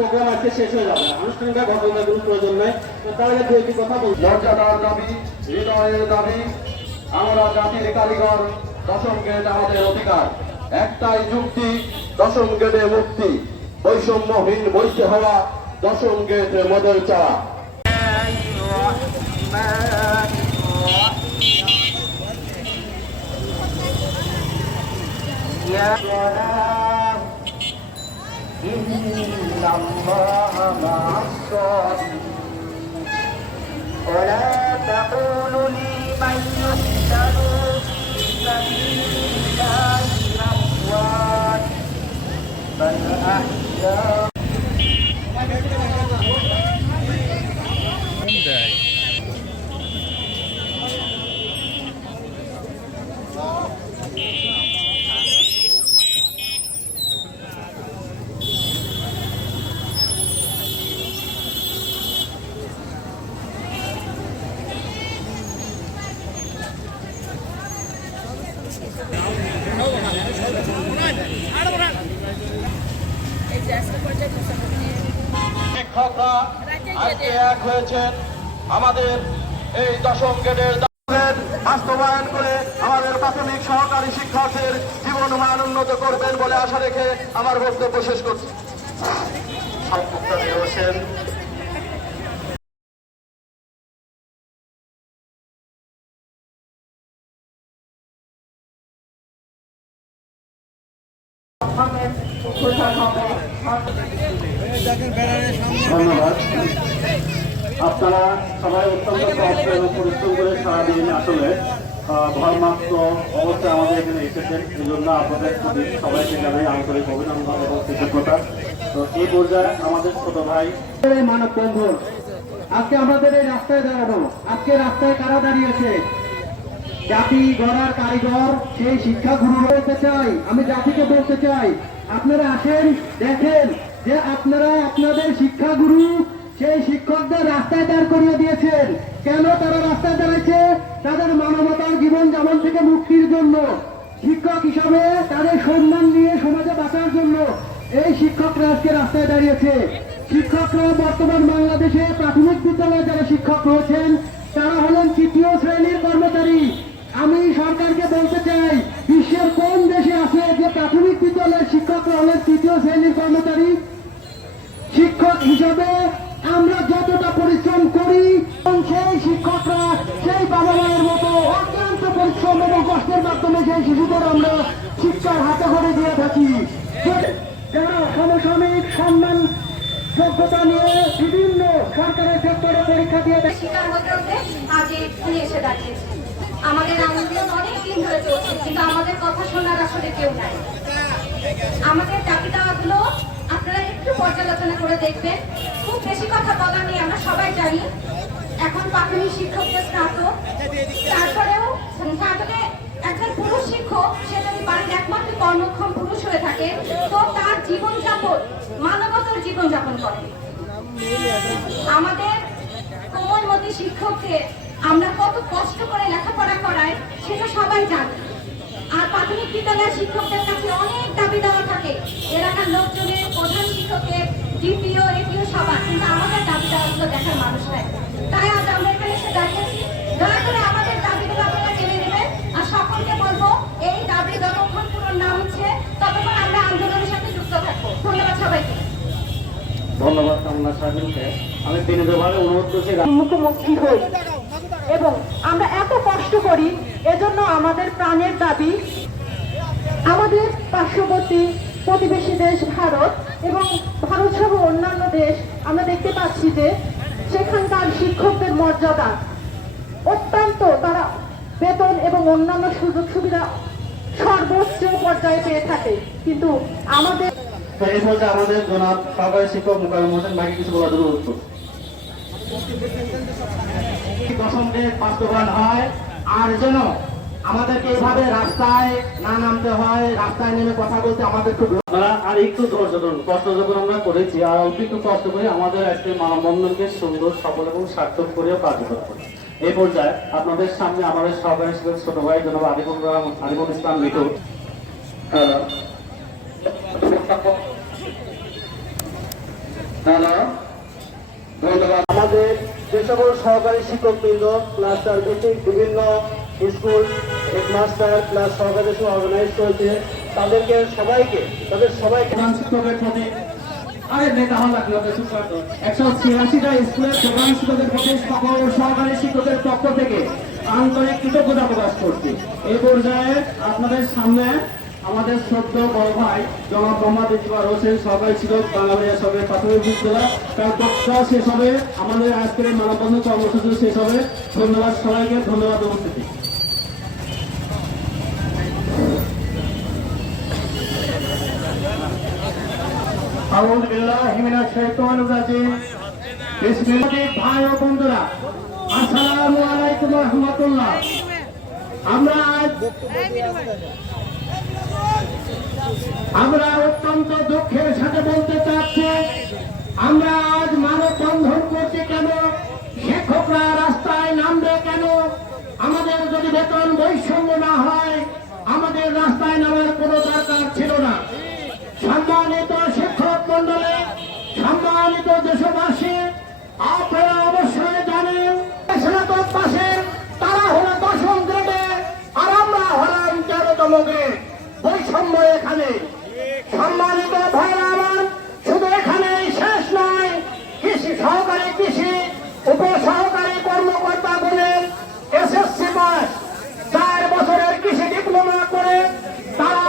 Programme আজকে শেষ হয়ে যাবে, আনুষ্ঠানিক ঘটনার কোনো প্রয়োজন নেই। তার আগে দু একটি কথা বলবো। মর্যাদার দাবি, হৃদয়ের দাবি, আমরা জাতির কারিগর, দশম গেট আমাদের অধিকার। একটাই যুক্তি, দশম গেটে মুক্তি, বৈষম্যহীন বৈশ্য হওয়া, দশম গেট মদের চাওয়া। ولا تقولوا لمن يقتل في سبيل الله أموات بل أحياء শিক্ষকরা আজকে এক হয়েছেন আমাদের এই দশম গেটের বাস্তবায়ন করে আমাদের প্রাথমিক সহকারী শিক্ষকদের জীবন মান উন্নত করবেন বলে আশা রেখে আমার বক্তব্য শেষ করছি। ধন্যবাদ। আপনারা সবাই অত্যন্ত কষ্ট এবং পরিশ্রম করে সারাদিন আসলে ভরমাত্র অবস্থায় আমাদের এখানে এসেছেন। এই জন্য আপনাদের প্রতি সবাইকে জানাই আন্তরিক অভিনন্দন এবং কৃতজ্ঞতা। তো এই পর্যায়ে আমাদের ছোট ভাই মানব বন্ধন, আজকে আমাদের এই রাস্তায় দাঁড়ানো, আজকে রাস্তায় কারা দাঁড়িয়েছে? জাতি গড়ার কারিগর, সেই শিক্ষাগুরু বলতে চাই, আমি জাতিকে বলতে চাই, আপনারা আসেন, দেখেন যে আপনারা আপনাদের শিক্ষাগুরু সেই শিক্ষকদের রাস্তায় দাঁড় করিয়ে দিয়েছেন। কেন তারা রাস্তায় দাঁড়াইছে? তাদের মানবতার জীবন যেমন থেকে মুক্তির জন্য, শিক্ষক হিসাবে তাদের সম্মান নিয়ে সমাজে বাঁচার জন্য এই শিক্ষকরা আজকে রাস্তায় দাঁড়িয়েছে। শিক্ষকরা বর্তমান বাংলাদেশে প্রাথমিক বিদ্যালয়ে যারা শিক্ষক রয়েছেন তারা হলেন তৃতীয় শ্রেণীর কর্মচারী। আমি সরকারকে বলতে চাই, বিশ্বের কোন দেশে আছে যে প্রাথমিক বিদ্যালয়ের শিক্ষকরা হলেন তৃতীয় শ্রেণীর কর্মচারী? শিক্ষক হিসাবে আমরা যতটা পরিশ্রম করি, সেই শিক্ষকরা সেই বাবা মায়ের মতো অত্যন্ত পরিশ্রম এবং কষ্টের মাধ্যমে সেই শিশুদের আমরা শিক্ষার হাতে করে দিয়ে থাকি। যারা সমসাময়িক সম্মান যোগ্যতা নিয়ে বিভিন্ন সরকারের সেক্টরে পরীক্ষা দিয়ে শিকার হতে হতে আজ এখানে এসে দাঁড়িয়েছে। আমাদের আন্দোলন অনেক দিন ধরে চলছে, কিন্তু আমাদের কথা শোনার আসলে কেউ নাই। আমাদের দাবি দাওয়াগুলো আপনারা একটু পর্যালোচনা করে দেখবেন। খুব বেশি কথা বলা নেই, আমরা সবাই জানি এখন প্রাথমিক শিক্ষকদের স্নাতক, তারপরেও স্নাতকে একজন পুরুষ শিক্ষক সে যদি বাড়ির একমাত্র কর্মক্ষম পুরুষ হয়ে থাকে তো তার জীবনযাপন মানবতার জীবনযাপন করে। আমাদের কোমলমতি শিক্ষককে আমরা কত কষ্ট করে লেখাপড়া করাই সেটা সবাই জানে। আর প্রাথমিক বিদ্যালয়ের শিক্ষকদের কাছে অনেক দাবি দেওয়া থাকে, এলাকার লোকজনের, প্রধান শিক্ষকের, ডিপিও, এপিও সবার, কিন্তু আমাদের দাবি দেওয়াগুলো দেখার মানুষ নাই। তাই আজ আমরা এখানে এসে দাঁড়িয়েছি। দয়া করে আমাদের দাবিগুলো আপনারা জেনে নেবেন। আর সকলকে বলবো, এই দাবি যতক্ষণ পূরণ না হচ্ছে ততক্ষণ আমরা আন্দোলনের সাথে যুক্ত থাকবো। ধন্যবাদ সবাইকে। ধন্যবাদ কামনা সাহেবকে। আমি বিনীতভাবে অনুরোধ করছি মুখোমুখি হই এবং আমরা এত কষ্ট করি, এজন্য আমাদের প্রাণের দাবি। আমাদের পার্শ্ববর্তী প্রতিবেশী দেশ ভারত এবং ভারত সহ অন্যান্য দেশ আমরা দেখতে পাচ্ছি যে সেখানকার শিক্ষকদের মর্যাদা অত্যন্ত, তারা বেতন এবং অন্যান্য সুযোগ সুবিধা সর্বোচ্চ পর্যায়ে পেয়ে থাকে, কিন্তু আমাদের এই পর্যায়ে আমাদের জনাব সহকারী শিক্ষক মোকাররম হোসেন ভাইকে কিছু বলার জন্য অনুরোধ করছি। দশম গেট বাস্তবায়ন হয়, আর যেন আমাদেরকে এইভাবে রাস্তায় না নামতে হয়, রাস্তায় নেমে কথা বলতে আমাদের খুব আর একটু ধৈর্য ধরুন। কষ্ট যখন আমরা করেছি আর অল্প একটু কষ্ট করে আমাদের একটি মানববন্ধনকে সুন্দর, সফল এবং সার্থক করেও কার্যকর করি। এই পর্যায়ে আপনাদের সামনে আমাদের সহকারী শিক্ষক ছোট ভাই জনাব আরিফুল ইসলাম মিঠু তারা ধন্যবাদ। আমাদের যে সকল সহকারী শিক্ষকবৃন্দ ক্লাস্টার ভিত্তিক বিভিন্ন স্কুল হেডমাস্টার প্লাস সহকারী অর্গানাইজ করেছে তাদের সবাইকে প্রধান শিক্ষকের প্রতি নেতা হল লাগলো 186টা স্কুলের প্রধান শিক্ষকের প্রতি সকল সহকারী শিক্ষকের পক্ষ থেকে আন্তরিক কৃতজ্ঞতা প্রকাশ করছি। এই পর্যায়ে আপনাদের সামনে আমাদের ছোট্ট বড় ভাই জনাব মোহাম্মদ ইকবাল হোসেন সহকারী শিক্ষক বাংলাদেশ সরকারি প্রাথমিক বিদ্যালয় তার বক্তব্য শেষ হবে, আমাদের আজকের এই মানববন্ধন কর্মসূচি শেষ হবে। ধন্যবাদ সবাইকে, ধন্যবাদ উপস্থিতি। আউযু বিল্লাহি মিনাশ শাইতানির রাজিম। বিসমিল্লাহ। ভাই ও বন্ধুরা, আসসালামু আলাইকুম ওয়া রাহমাতুল্লাহ। আমরা অত্যন্ত দুঃখের সাথে বলতে চাচ্ছি, আমরা আজ মানববন্ধন করছি কেন, শিক্ষকরা রাস্তায় নামবে কেন? আমাদের যদি বেতন বৈষম্য না হয় আমাদের রাস্তায় নামার কোনো দরকার ছিল না। সম্মানিত শিক্ষক মন্ডলী, সম্মানিত দেশবাসী, আপনারা অবশ্যই জানেন স্নাতক পাশের তারা হলো 10ম গ্রেডে আর আমরা হলাম 13তম গ্রেড। বৈষম্য এখানে। সম্মানিত ভাইরা আমার, শুধু এখানেই শেষ নয়, কৃষি সহকারী কৃষি উপসহকারী কর্মকর্তা বলেন এসএসসি পাস 4 বছরের কৃষি ডিপ্লোমা করে তারা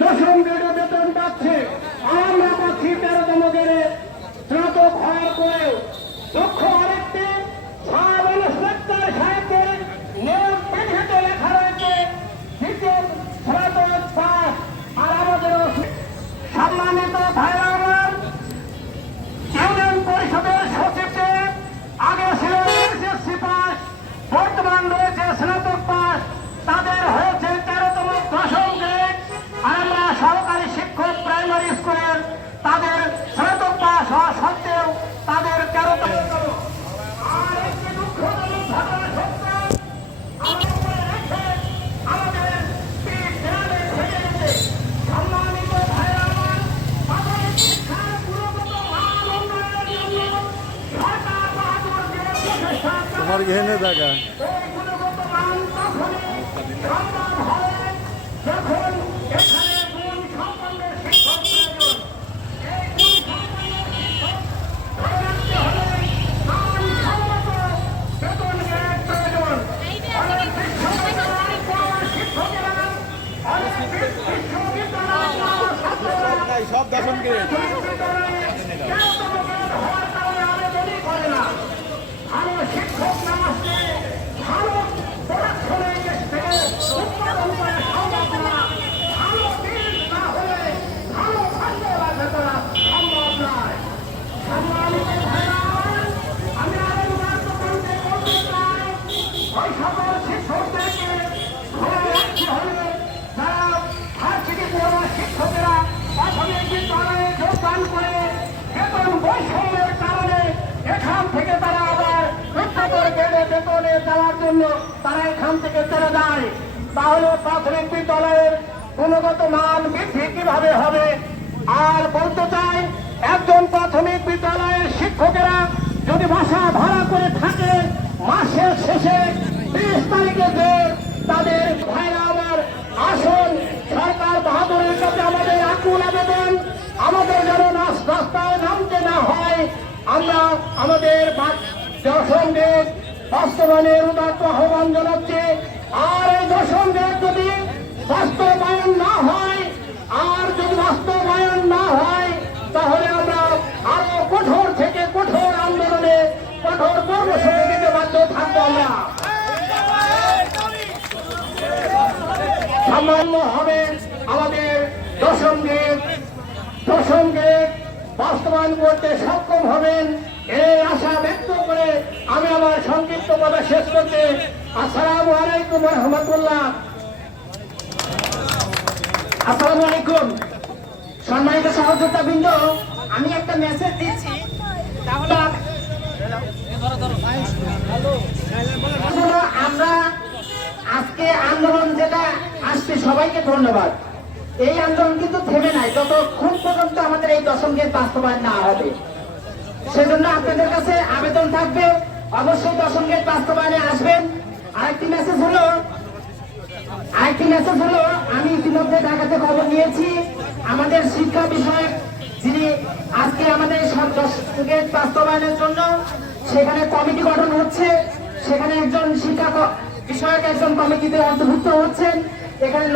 10ম গ্রেডে বেতন পাচ্ছে। আমরা পাচ্ছি 13তম গ্রেডে স্নাতক হওয়ার পরে। দুঃখ আরেকটি, সাব ইন্সপেক্টর সাহেবদের নিয়োগ বিধিতে লেখা রয়েছে দ্বিতীয় স্নাতক পাস, আর আমাদেরও। সম্মানিত ভাইরা আমার, ইউনিয়ন পরিষদের সচিবদের আগে ছিল এসএসসি পাস, বর্তমান রয়েছে স্নাতক পাস, তাদের হয়েছে 13তম 10ম গ্রেড। আর আমরা সহকারী শিক্ষক প্রাইমারি স্কুলের তাদের স্নাতক পাস হওয়া সত্ত্বেও তাদের 13তম। আর একটি দুঃখজনক ঘটনা সত্য, আমাদের পিঠ দেয়ালে ঠেকে গেছে। সম্মানিত ভাইরা আমার, প্রাথমিক শিক্ষার গুণগত মান উন্নয়নের জন্য সরকার বাহাদুর যে প্রচেষ্টা চালাচ্ছে, এই গুণগত মান তখনই সম্ভব হয় যখন এখানে গুণ সম্পন্ন শিক্ষক প্রয়োজন। এই গুণ সম্পন্ন শিক্ষক ধরে রাখতে হলে মানসম্মত বেতন গ্রেড প্রয়োজন। অনেক বিশ্ববিদ্যালয় পড়ুয়া শিক্ষকেরা, অনেক বিশ্ববিদ্যালয় পড়ুয়া ছাত্ররা সব 10ম গ্রেড বিশ্ববিদ্যালয়ে 13তম গ্রেড হওয়ার কারণে আবেদনই করে না। ভালো শিক্ষক না আসলে ভালো পড়াশোনা এই দেশ থেকে উৎপাদন করা সম্ভব না। ভালো বীজ না হলে ভালো ফসল আশা করা সম্ভব নয়। সম্মানিত ভাইরা আমার, আমি আরেকবার বলতে চাই, ওই সকল শিক্ষকদেরকে ধরে রাখতে হলে যারা ভার্সিটি পড়ুয়া শিক্ষকেরা প্রাথমিক বিদ্যালয়ে যোগদান করে বেতন বৈষম্যের কারণে এখান থেকে তারা আবার উচ্চতর গ্রেডে বেতনে যাওয়ার জন্য তারা এখান থেকে চলে যায়, তাহলে প্রাথমিক বিদ্যালয়ের গুণগত মান বৃদ্ধি কিভাবে হবে? আর বলতে চাই, একজন প্রাথমিক বিদ্যালয়ের শিক্ষকেরা যদি বাসা ভাড়া করে থাকে, মাসের শেষে 30 তারিখে যে তাদের ভাইরা আমার আসুন, সরকার বাহাদুরের কাছে আমাদের আকুল আবেদন, আমাদের যেন রাস্তায় নামতে না হয়। আমরা আমাদের 10ম গ্রেড বাস্তবায়নের উদাত্ত আহ্বান জানাচ্ছি। আর এই 10ম গ্রেড যদি বাস্তবায়ন না হয়, তাহলে আমরা আরো কঠোর থেকে কঠোর আন্দোলনে কঠোর কর্মসূচি দিতে বাধ্য থাকবো। আমরা সামান্য হবে আমাদের 10ম গ্রেড বাস্তবায়ন করতে সক্ষম হবেন, এই আশা ব্যক্ত করে আমি আমার সংক্ষিপ্ত কথা শেষ করতে। আসসালামু আলাইকুম ওয়া রাহমাতুল্লাহ। আসসালামু আলাইকুম। সম্মানিত সহযোগিতাবৃন্দ, আমি একটা মেসেজ দিচ্ছি, তাহলে আমরা আজকে আন্দোলন যেটা আসছে, সবাইকে ধন্যবাদ। এই আন্দোলন কিন্তু থেমে নাই যতক্ষণ পর্যন্ত আমাদের এই দশম গেট বাস্তবায়ন না হবে। সেজন্য আপনাদের কাছে আবেদন থাকবে, অবশ্যই দশম গেট বাস্তবায়নে আসবেন। আরেকটি মেসেজ হলো আমি ইতিমধ্যে ঢাকাতে খবর নিয়েছি, আমাদের শিক্ষা বিষয়ক যিনি আজকে আমাদের দশম গেট বাস্তবায়নের জন্য সেখানে কমিটি গঠন হচ্ছে, সেখানে একজন শিক্ষা বিষয়ক একজন কমিটিতে অন্তর্ভুক্ত হচ্ছেন। এখানে